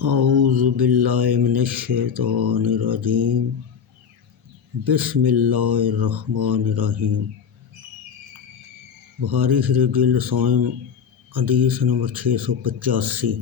اعوذ باللہ من الشیطان الرجیم بسم اللہ الرحمن الرحیم۔ بخاری شریف جلد سوم حدیث نمبر 685۔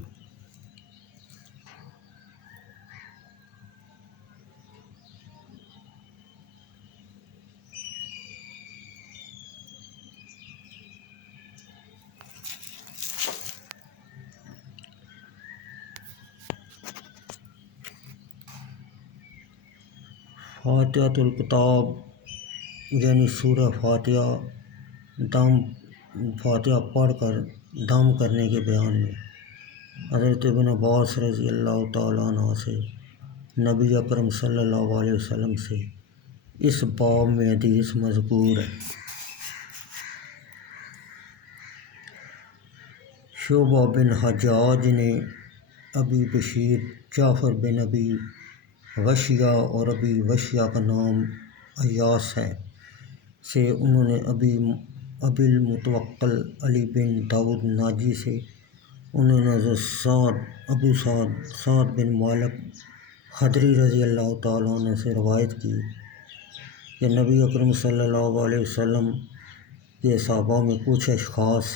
فاتحۃ الکتاب یعنی سورہ فاتحہ پڑھ کر دم کرنے کے بیان میں حضرت ابن عباس رضی اللہ تعالیٰ عنہ سے نبی اکرم صلی اللہ علیہ وسلم سے اس باب میں حدیث مذکور ہے۔ شعبہ بن حجاج نے ابی بشیر جعفر بن ابی وشیہ اور ابی وشیہ کا نام ایاس ہے سے انہوں نے ابی المتوکل علی بن داؤد ناجی سے انہوں نے حضرت ابو سعد بن مالک خدری رضی اللہ تعالیٰ عنہ سے روایت کی کہ نبی اکرم صلی اللہ علیہ وسلم کے صحابہ میں کچھ اشخاص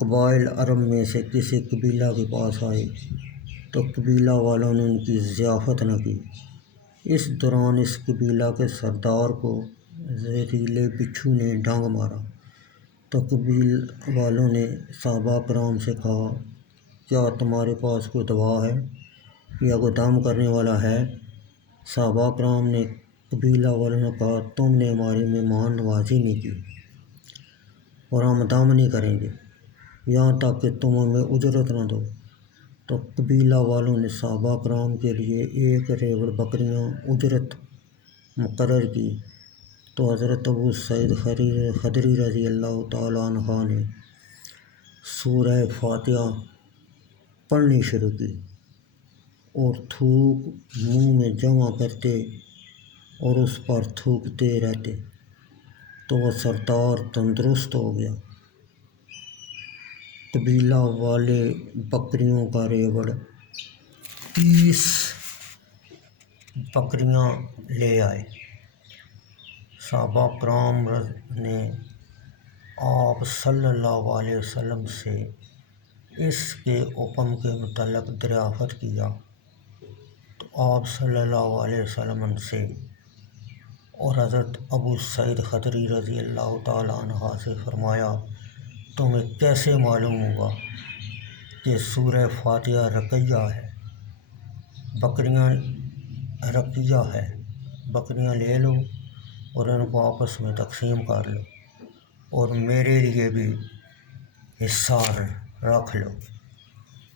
قبائل عرب میں سے کسی قبیلہ کے پاس آئے تو قبیلہ والوں نے ان کی ضیافت نہ کی۔ اس دوران اس قبیلہ کے سردار کو زہریلے بچھو نے ڈنگ مارا تو قبیلہ والوں نے صحابہ کرام سے کہا، کیا تمہارے پاس کوئی دوا ہے یا کوئی دم کرنے والا ہے؟ صحابہ کرام نے قبیلہ والوں نے کہا، تم نے ہماری مہمان نوازی نہیں کی اور ہم دم نہیں کریں گے یہاں تک کہ تم ہمیں اجرت نہ دو۔ تو قبیلہ والوں نے صحابہ کرام کے لیے 1 ریوڑ بکریاں اجرت مقرر کی تو حضرت ابو سعید خدری رضی اللہ تعالیٰ عنہ نے سورہ فاتحہ پڑھنی شروع کی اور تھوک منہ میں جمع کرتے اور اس پر تھوکتے رہتے تو وہ سردار تندرست ہو گیا۔ قبیلہ والے بکریوں کا ریوڑ 30 بکریاں لے آئے۔ صحابہ کرام نے آپ صلی اللہ علیہ وسلم سے اس کے حکم کے متعلق دریافت کیا تو آپ صلی اللہ علیہ وسلم سے اور حضرت ابو سعید خدری رضی اللہ تعالیٰ عنہ سے فرمایا، تمہیں کیسے معلوم ہوگا کہ سورہ فاتحہ رقیہ ہے؟ بکریاں رقیہ ہے، بکریاں لے لو اور ان کو آپس میں تقسیم کر لو اور میرے لیے بھی حصہ رکھ لو۔